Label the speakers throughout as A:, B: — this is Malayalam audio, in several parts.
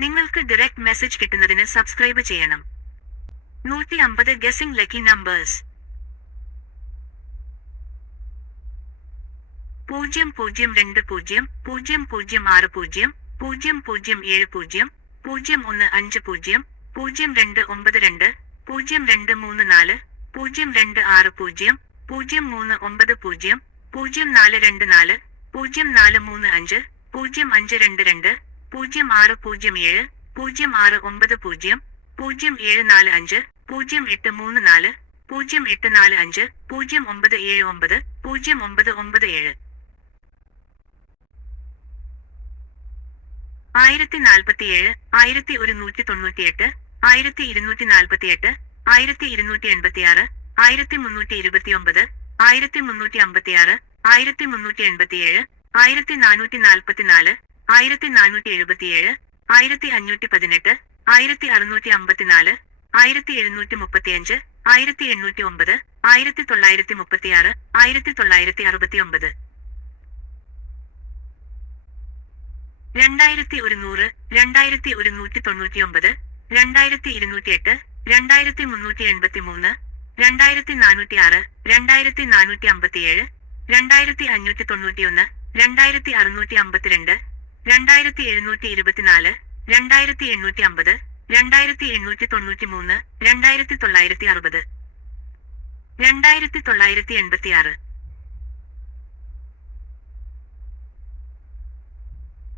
A: നിങ്ങൾക്ക് ഡയറക്റ്റ് മെസ്സേജ് കിട്ടുന്നതിന് സബ്സ്ക്രൈബ് ചെയ്യണം. നൂറ്റി അമ്പത് ഗസിംഗ് ലക്കി നമ്പേഴ്സ് പൂജ്യം പൂജ്യം രണ്ട് പൂജ്യം പൂജ്യം പൂജ്യം ആറ് പൂജ്യം പൂജ്യം പൂജ്യം ഏഴ് പൂജ്യം പൂജ്യം ഒന്ന് അഞ്ച് പൂജ്യം പൂജ്യം രണ്ട് ഒമ്പത് രണ്ട് പൂജ്യം രണ്ട് മൂന്ന് നാല് പൂജ്യം രണ്ട് ആറ് പൂജ്യം പൂജ്യം മൂന്ന് ഒമ്പത് പൂജ്യം പൂജ്യം നാല് രണ്ട് നാല് പൂജ്യം നാല് മൂന്ന് അഞ്ച് പൂജ്യം അഞ്ച് രണ്ട് രണ്ട് പൂജ്യം ആറ് പൂജ്യം ഏഴ് പൂജ്യം ആറ് ഒമ്പത് പൂജ്യം പൂജ്യം ഏഴ് നാല് അഞ്ച് പൂജ്യം എട്ട് മൂന്ന് നാല് പൂജ്യം എട്ട് നാല് അഞ്ച് പൂജ്യം ഒമ്പത് ഏഴ് ഒമ്പത് പൂജ്യം ഒമ്പത് ഒമ്പത് ഏഴ്. ആയിരത്തി നാൽപ്പത്തിയേഴ് ആയിരത്തി ഒരുന്നൂറ്റി തൊണ്ണൂറ്റിയെട്ട് ആയിരത്തി ഇരുന്നൂറ്റി നാൽപ്പത്തിയെട്ട് ആയിരത്തി ഇരുന്നൂറ്റി എൺപത്തിയാറ് ആയിരത്തി മുന്നൂറ്റി ഇരുപത്തിയൊമ്പത് ആയിരത്തി മുന്നൂറ്റി അമ്പത്തിയാറ് ആയിരത്തി മുന്നൂറ്റി എൺപത്തിയേഴ് ആയിരത്തി നാനൂറ്റി നാൽപ്പത്തിനാല് ആയിരത്തി നാനൂറ്റി എഴുപത്തിയേഴ് ആയിരത്തി അഞ്ഞൂറ്റി പതിനെട്ട് ആയിരത്തി അറുന്നൂറ്റി അമ്പത്തിനാല് ആയിരത്തി എഴുന്നൂറ്റി മുപ്പത്തിയഞ്ച് ആയിരത്തി എണ്ണൂറ്റി ഒമ്പത് ആയിരത്തി തൊള്ളായിരത്തി മുപ്പത്തിയാറ് ആയിരത്തി തൊള്ളായിരത്തി അറുപത്തിയൊമ്പത് രണ്ടായിരത്തി ഒരുന്നൂറ് രണ്ടായിരത്തി ഒരുന്നൂറ്റി തൊണ്ണൂറ്റിയൊമ്പത് രണ്ടായിരത്തി ഇരുന്നൂറ്റി എട്ട് രണ്ടായിരത്തി മുന്നൂറ്റി എൺപത്തി മൂന്ന് രണ്ടായിരത്തി നാനൂറ്റി ആറ് രണ്ടായിരത്തി നാനൂറ്റി അമ്പത്തിയേഴ് രണ്ടായിരത്തി അഞ്ഞൂറ്റി തൊണ്ണൂറ്റിയൊന്ന് രണ്ടായിരത്തി അറുന്നൂറ്റി അമ്പത്തിരണ്ട് രണ്ടായിരത്തി എഴുന്നൂറ്റി ഇരുപത്തിനാല് രണ്ടായിരത്തി എണ്ണൂറ്റി അമ്പത് രണ്ടായിരത്തി എണ്ണൂറ്റി തൊണ്ണൂറ്റി മൂന്ന് രണ്ടായിരത്തി തൊള്ളായിരത്തി അറുപത് രണ്ടായിരത്തി തൊള്ളായിരത്തി എൺപത്തിയാറ്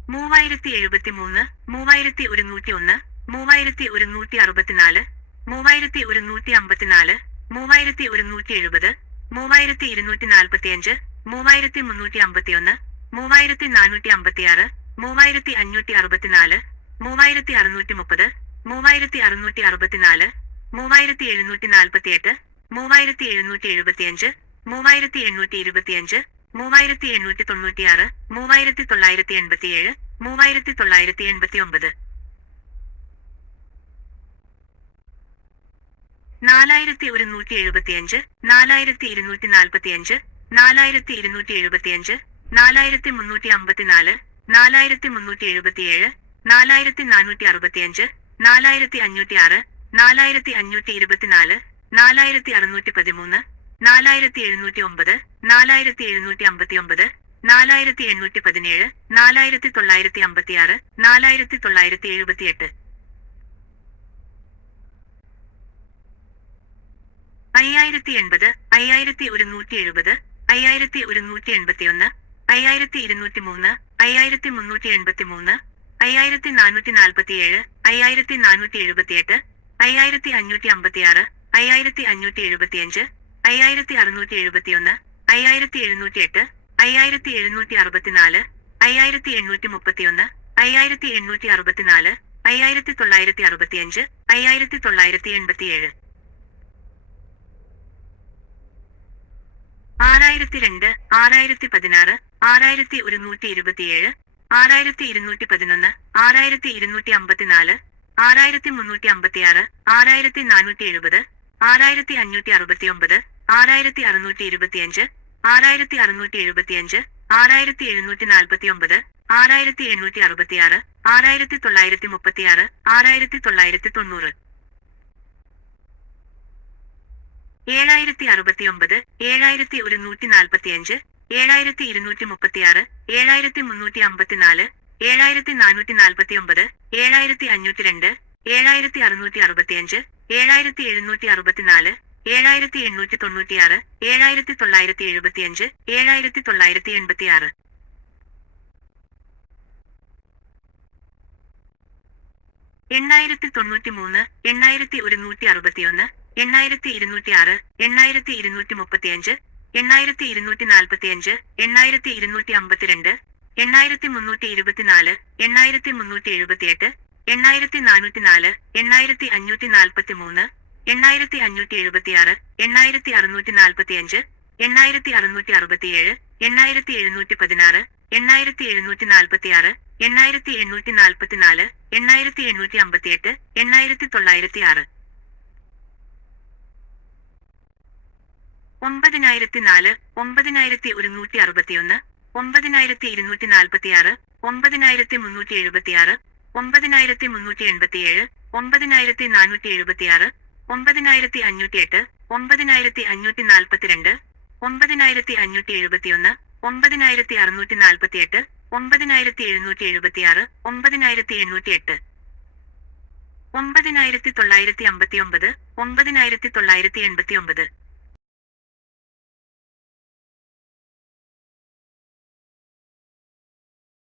A: മൂവായിരത്തി എഴുപത്തി മൂന്ന് മൂവായിരത്തി ഒരുന്നൂറ്റി ഒന്ന് മൂവായിരത്തി ഒരുന്നൂറ്റി അറുപത്തിനാല് മൂവായിരത്തി ഒരുന്നൂറ്റി അമ്പത്തിനാല് മൂവായിരത്തി ഒരുന്നൂറ്റി എഴുപത് മൂവായിരത്തി ഇരുന്നൂറ്റി നാൽപ്പത്തിയഞ്ച് മൂവായിരത്തി മുന്നൂറ്റി അമ്പത്തിയൊന്ന് മൂവായിരത്തി നാനൂറ്റി അമ്പത്തിയാറ് മൂവായിരത്തി അഞ്ഞൂറ്റി അറുപത്തിനാല് മൂവായിരത്തി അറുന്നൂറ്റി മുപ്പത് മൂവായിരത്തി അറുന്നൂറ്റി അറുപത്തിനാല് മൂവായിരത്തി എഴുന്നൂറ്റി നാൽപ്പത്തിയെട്ട് മൂവായിരത്തി എഴുന്നൂറ്റി എഴുപത്തിയഞ്ച് മൂവായിരത്തി എണ്ണൂറ്റി ഇരുപത്തിയഞ്ച് മൂവായിരത്തി എണ്ണൂറ്റി തൊണ്ണൂറ്റിയാറ് മൂവായിരത്തി തൊള്ളായിരത്തി എൺപത്തിയേഴ് മൂവായിരത്തി തൊള്ളായിരത്തി എൺപത്തി ഒമ്പത് നാലായിരത്തി ഒരുന്നൂറ്റി എഴുപത്തിയഞ്ച് നാലായിരത്തി ഇരുന്നൂറ്റി നാൽപ്പത്തിയഞ്ച് നാലായിരത്തി ഇരുന്നൂറ്റി എഴുപത്തിയഞ്ച് നാലായിരത്തി മുന്നൂറ്റി അമ്പത്തിനാല് നാലായിരത്തി മുന്നൂറ്റി എഴുപത്തിയേഴ് നാലായിരത്തി നാനൂറ്റി അറുപത്തിയഞ്ച് നാലായിരത്തി അഞ്ഞൂറ്റി ആറ് നാലായിരത്തി അഞ്ഞൂറ്റി ഇരുപത്തിനാല് നാലായിരത്തി അറുന്നൂറ്റി പതിമൂന്ന് നാലായിരത്തി എഴുന്നൂറ്റി ഒമ്പത് നാലായിരത്തി എഴുന്നൂറ്റി അമ്പത്തി ഒമ്പത് നാലായിരത്തി എണ്ണൂറ്റി പതിനേഴ് നാലായിരത്തി തൊള്ളായിരത്തി അമ്പത്തിയാറ് നാലായിരത്തി തൊള്ളായിരത്തി എഴുപത്തിയെട്ട് അയ്യായിരത്തി എൺപത് അയ്യായിരത്തി ഒരുന്നൂറ്റി എഴുപത് അയ്യായിരത്തി ഒരുന്നൂറ്റി എൺപത്തിയൊന്ന് അയ്യായിരത്തി ഇരുന്നൂറ്റി മൂന്ന് അയ്യായിരത്തി മുന്നൂറ്റി എൺപത്തി മൂന്ന് അയ്യായിരത്തി നാനൂറ്റി നാൽപ്പത്തിയേഴ് അയ്യായിരത്തി നാനൂറ്റി എഴുപത്തിയെട്ട് അയ്യായിരത്തി അഞ്ഞൂറ്റി അമ്പത്തിയാറ് അയ്യായിരത്തി അഞ്ഞൂറ്റി എഴുപത്തിയഞ്ച് അയ്യായിരത്തി അറുന്നൂറ്റി എഴുപത്തിയൊന്ന് അയ്യായിരത്തി എഴുന്നൂറ്റി എട്ട് അയ്യായിരത്തി എഴുന്നൂറ്റി അറുപത്തിനാല് അയ്യായിരത്തി എണ്ണൂറ്റി മുപ്പത്തിയൊന്ന് അയ്യായിരത്തി എണ്ണൂറ്റി അറുപത്തിനാല് അയ്യായിരത്തി തൊള്ളായിരത്തി അറുപത്തിയഞ്ച് അയ്യായിരത്തി തൊള്ളായിരത്തി എൺപത്തിയേഴ് ആറായിരത്തി രണ്ട് ആറായിരത്തി പതിനാറ് ആറായിരത്തി ഒരുന്നൂറ്റി ഇരുപത്തിയേഴ് ആറായിരത്തി ഇരുന്നൂറ്റി പതിനൊന്ന് ആറായിരത്തി ഇരുന്നൂറ്റി അമ്പത്തിനാല് ആറായിരത്തി മുന്നൂറ്റി അമ്പത്തിയാറ് ആറായിരത്തി നാനൂറ്റി എഴുപത് ആറായിരത്തി അഞ്ഞൂറ്റി അറുപത്തിയൊമ്പത് ആറായിരത്തി അറുന്നൂറ്റി ഇരുപത്തിയഞ്ച് ആറായിരത്തി അറുന്നൂറ്റി എഴുപത്തിയഞ്ച് ആറായിരത്തി എഴുന്നൂറ്റി നാൽപ്പത്തിയൊമ്പത് ആറായിരത്തി എണ്ണൂറ്റി അറുപത്തിയാറ് ആറായിരത്തി തൊള്ളായിരത്തി മുപ്പത്തിയാറ് ആറായിരത്തി തൊള്ളായിരത്തി തൊണ്ണൂറ് ഏഴായിരത്തി അറുപത്തിയൊമ്പത് ഏഴായിരത്തി ഒരുന്നൂറ്റി നാൽപ്പത്തിയഞ്ച് ഏഴായിരത്തി ഇരുന്നൂറ്റി മുപ്പത്തിയാറ് ഏഴായിരത്തി മുന്നൂറ്റി അമ്പത്തിനാല് ഏഴായിരത്തി നാനൂറ്റി നാൽപ്പത്തിയൊമ്പത് ഏഴായിരത്തി അഞ്ഞൂറ്റി രണ്ട് ഏഴായിരത്തി അറുന്നൂറ്റി അറുപത്തിയഞ്ച് ഏഴായിരത്തി എഴുന്നൂറ്റി അറുപത്തിനാല് ഏഴായിരത്തി എണ്ണൂറ്റി തൊണ്ണൂറ്റിയാറ് ഏഴായിരത്തി തൊള്ളായിരത്തി എഴുപത്തിയഞ്ച് ഏഴായിരത്തി തൊള്ളായിരത്തി എൺപത്തിയാറ് എണ്ണായിരത്തി തൊണ്ണൂറ്റി മൂന്ന് എണ്ണായിരത്തി ഒരുന്നൂറ്റി അറുപത്തിയൊന്ന് എണ്ണായിരത്തി ഇരുന്നൂറ്റി ആറ് എണ്ണായിരത്തി ഇരുന്നൂറ്റി മുപ്പത്തിയഞ്ച് എണ്ണായിരത്തി ഇരുന്നൂറ്റി നാൽപ്പത്തിയഞ്ച് എണ്ണായിരത്തി ഇരുന്നൂറ്റി അമ്പത്തിരണ്ട് എണ്ണായിരത്തി മുന്നൂറ്റി ഇരുപത്തിനാല് എണ്ണായിരത്തി മുന്നൂറ്റി എഴുപത്തിയെട്ട് എണ്ണായിരത്തി നാനൂറ്റി നാല് എണ്ണായിരത്തി അഞ്ഞൂറ്റി നാൽപ്പത്തി മൂന്ന് എണ്ണായിരത്തി അഞ്ഞൂറ്റി എഴുപത്തിയാറ് എണ്ണായിരത്തി അറുന്നൂറ്റി നാൽപ്പത്തി അഞ്ച് എണ്ണായിരത്തി അറുന്നൂറ്റി അറുപത്തിയേഴ് എണ്ണായിരത്തി എഴുന്നൂറ്റി പതിനാറ് എണ്ണായിരത്തി എഴുന്നൂറ്റി നാൽപ്പത്തിയാറ് എണ്ണായിരത്തി എണ്ണൂറ്റി നാൽപ്പത്തിനാല് എണ്ണായിരത്തി എണ്ണൂറ്റി അമ്പത്തിയെട്ട് എണ്ണായിരത്തി തൊള്ളായിരത്തി ആറ് ഒമ്പതിനായിരത്തി നാല് ഒമ്പതിനായിരത്തി ഒരുന്നൂറ്റി അറുപത്തിയൊന്ന് ഒമ്പതിനായിരത്തി ഇരുന്നൂറ്റി നാൽപ്പത്തിയാറ് ഒമ്പതിനായിരത്തി മുന്നൂറ്റി എഴുപത്തിയാറ് ഒമ്പതിനായിരത്തി മുന്നൂറ്റി എൺപത്തിയേഴ് ഒമ്പതിനായിരത്തി നാനൂറ്റി എഴുപത്തിയാറ് ഒമ്പതിനായിരത്തി അഞ്ഞൂറ്റി എട്ട് ഒമ്പതിനായിരത്തി അഞ്ഞൂറ്റി നാൽപ്പത്തിരണ്ട് ഒമ്പതിനായിരത്തി അഞ്ഞൂറ്റി എഴുപത്തിയൊന്ന് ഒമ്പതിനായിരത്തി അറുന്നൂറ്റി നാൽപ്പത്തിയെട്ട് ഒമ്പതിനായിരത്തി എഴുന്നൂറ്റി എഴുപത്തിയാറ് ഒമ്പതിനായിരത്തി എണ്ണൂറ്റി എട്ട് ഒമ്പതിനായിരത്തി തൊള്ളായിരത്തി അമ്പത്തി ഒമ്പത് ഒമ്പതിനായിരത്തി തൊള്ളായിരത്തി എൺപത്തി ഒമ്പത്